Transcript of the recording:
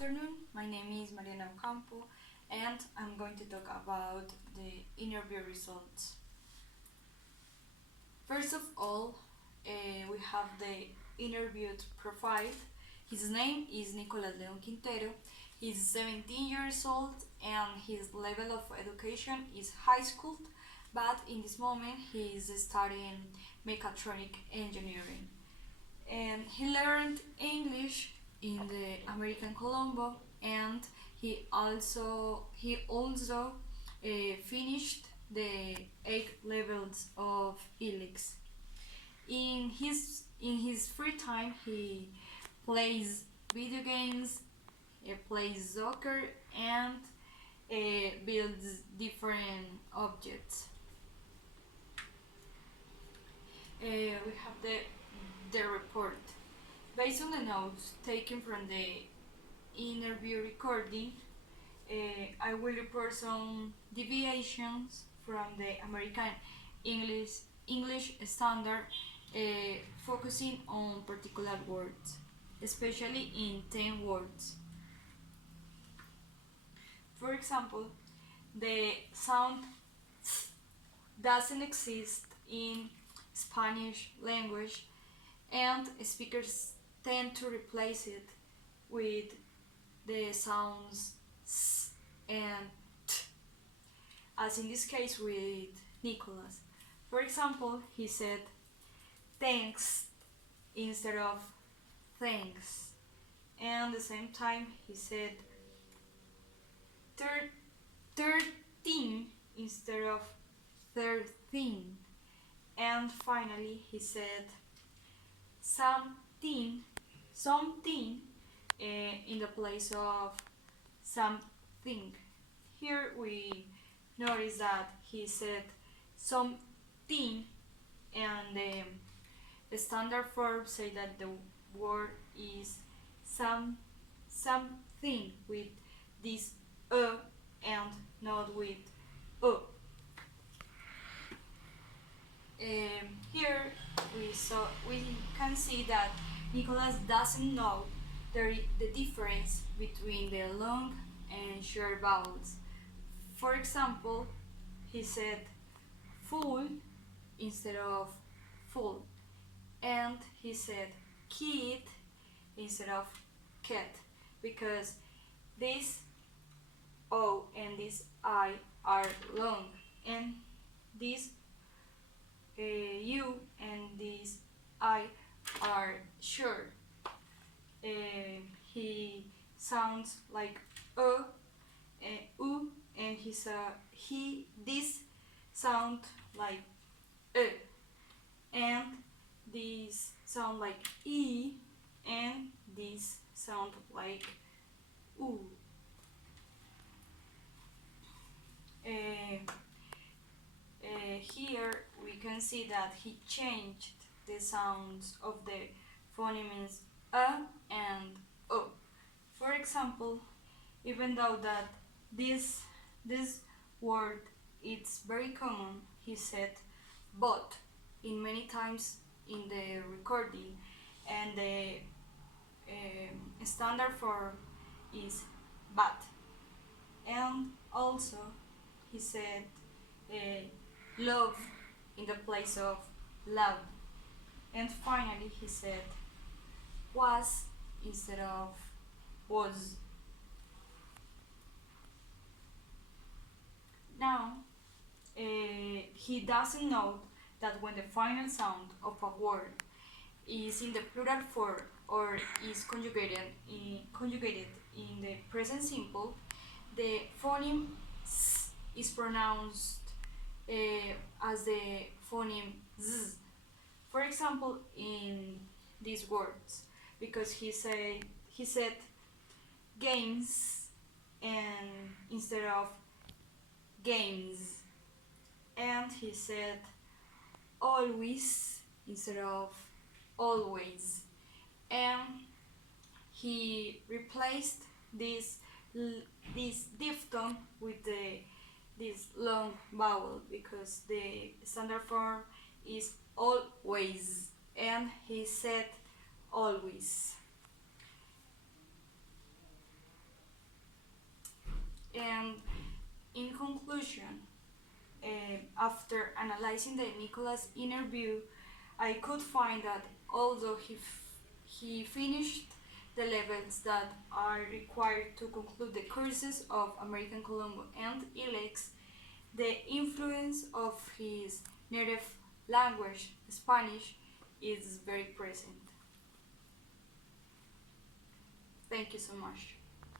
afternoon. My name is Mariana Ocampo and I'm going to talk about the interview results. First of all, we have the interviewed profile. His name is Nicolas Leon Quintero. He's 17 years old and his level of education is high school, but in this moment he is studying mechatronic engineering. And he learned English in the American Colombo, and he also finished the 8 levels of ILIX. In his free time, he plays video games, plays soccer, and builds different objects. We have the report. Based on the notes taken from the interview recording, I will report some deviations from the American English standard, focusing on particular words, especially in 10 words. For example, the sound doesn't exist in Spanish language, and speakers tend to replace it with the sounds s and t, as in this case with Nicolas. For example, he said thanks instead of thanks, and at the same time he said 13 instead of 13, and finally he said something in the place of something. Here we notice that he said something, and the standard form say that the word is something with this and not with here we can see that Nicolas doesn't know the difference between the long and short vowels. For example, he said full instead of full, and he said kid instead of cat, because this O and this I are long, and this U and this I are short. He sounds like U, and this sound like and this sound like E, and this sound like U. Here we can see that he changed the sounds of the phonemes and o. For example, even though that this word it's very common, he said but in many times in the recording, and the standard form is but. And also he said love in the place of love, and finally he said was instead of was. Now he doesn't know that when the final sound of a word is in the plural form or is conjugated in the present simple, the phoneme s is pronounced as the phoneme z. For example, in these words, because he said games and instead of games, and he said always instead of always, and he replaced this diphthong with this long vowel, because the standard form is always, and he said always. conclusion, after analyzing the Nicholas interview, I could find that although he finished the levels that are required to conclude the courses of American Colombo and ILEX, the influence of his native language, Spanish, is very present. Thank you so much.